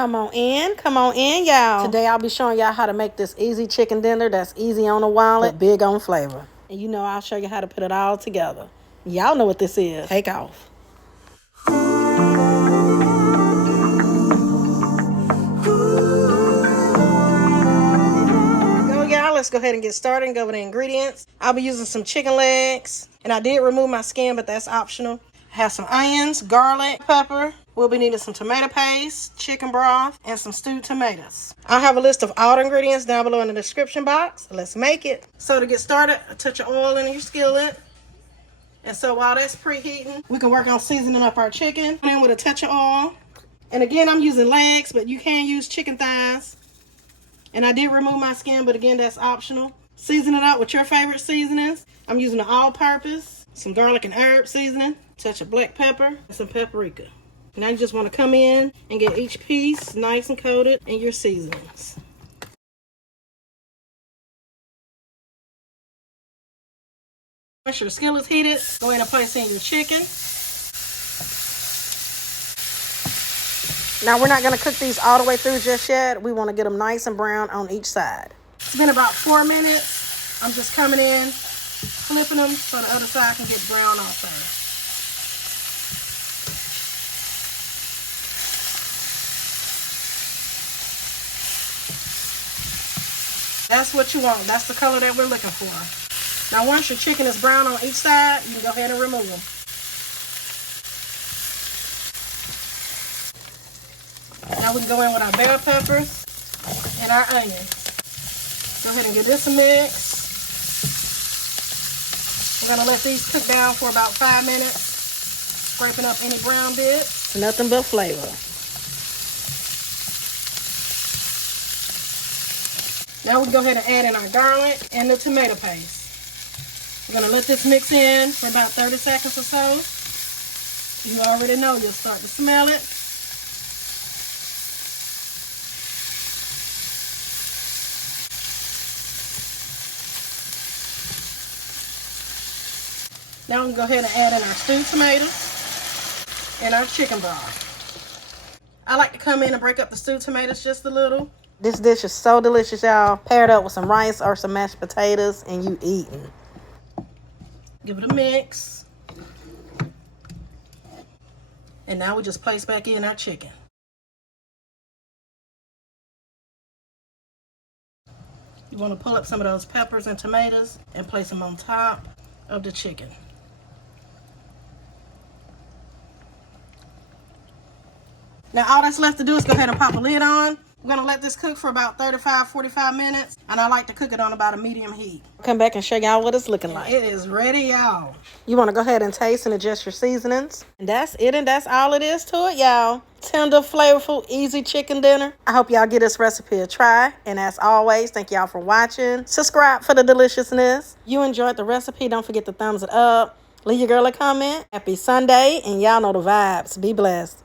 Come on in, y'all. Today I'll be showing y'all how to make this easy chicken dinner that's easy on the wallet, but big on flavor. And you know I'll show you how to put it all together. Y'all know what this is. Take off. Let's go ahead and get started and go over the ingredients. I'll be using some chicken legs, and I did remove my skin, but that's optional. I have some onions, garlic, pepper. We'll be needing some tomato paste, chicken broth, and some stewed tomatoes. I'll have a list of all the ingredients down below in the description box. Let's make it. So to get started, a touch of oil in your skillet. And so while that's preheating, we can work on seasoning up our chicken. And with a touch of oil. And again, I'm using legs, but you can use chicken thighs. And I did remove my skin, but again, that's optional. Season it out with your favorite seasonings. I'm using the all-purpose, some garlic and herb seasoning, touch of black pepper, and some paprika. Now you just want to come in and get each piece nice and coated in your seasonings. Once your skillet's heated, go ahead and place in your chicken. Now, we're not going to cook these all the way through just yet. We want to get them nice and brown on each side. It's been about 4 minutes. I'm just coming in, flipping them so the other side can get brown also. That's what you want. That's the color that we're looking for. Now, once your chicken is brown on each side, you can go ahead and remove them. Now we can go in with our bell peppers and our onions. Go ahead and give this a mix. We're going to let these cook down for about 5 minutes, scraping up any brown bits. Nothing but flavor. Now we can go ahead and add in our garlic and the tomato paste. We're going to let this mix in for about 30 seconds or so. You already know, you'll start to smell it. Now we can go ahead and add in our stewed tomatoes and our chicken broth. I like to come in and break up the stewed tomatoes just a little. This dish is so delicious, y'all. Paired up with some rice or some mashed potatoes and you eating. Give it a mix. And now we just place back in our chicken. You want to pull up some of those peppers and tomatoes and place them on top of the chicken. Now all that's left to do is go ahead and pop a lid on. We're going to let this cook for about 35-45 minutes. And I like to cook it on about a medium heat. Come back and show y'all what it's looking like. It is ready, y'all. You want to go ahead and taste and adjust your seasonings. And that's it, and that's all it is to it, y'all. Tender, flavorful, easy chicken dinner. I hope y'all give this recipe a try. And as always, thank y'all for watching. Subscribe for the deliciousness. You enjoyed the recipe, don't forget to thumbs it up. Leave your girl a comment. Happy Sunday, and y'all know the vibes. Be blessed.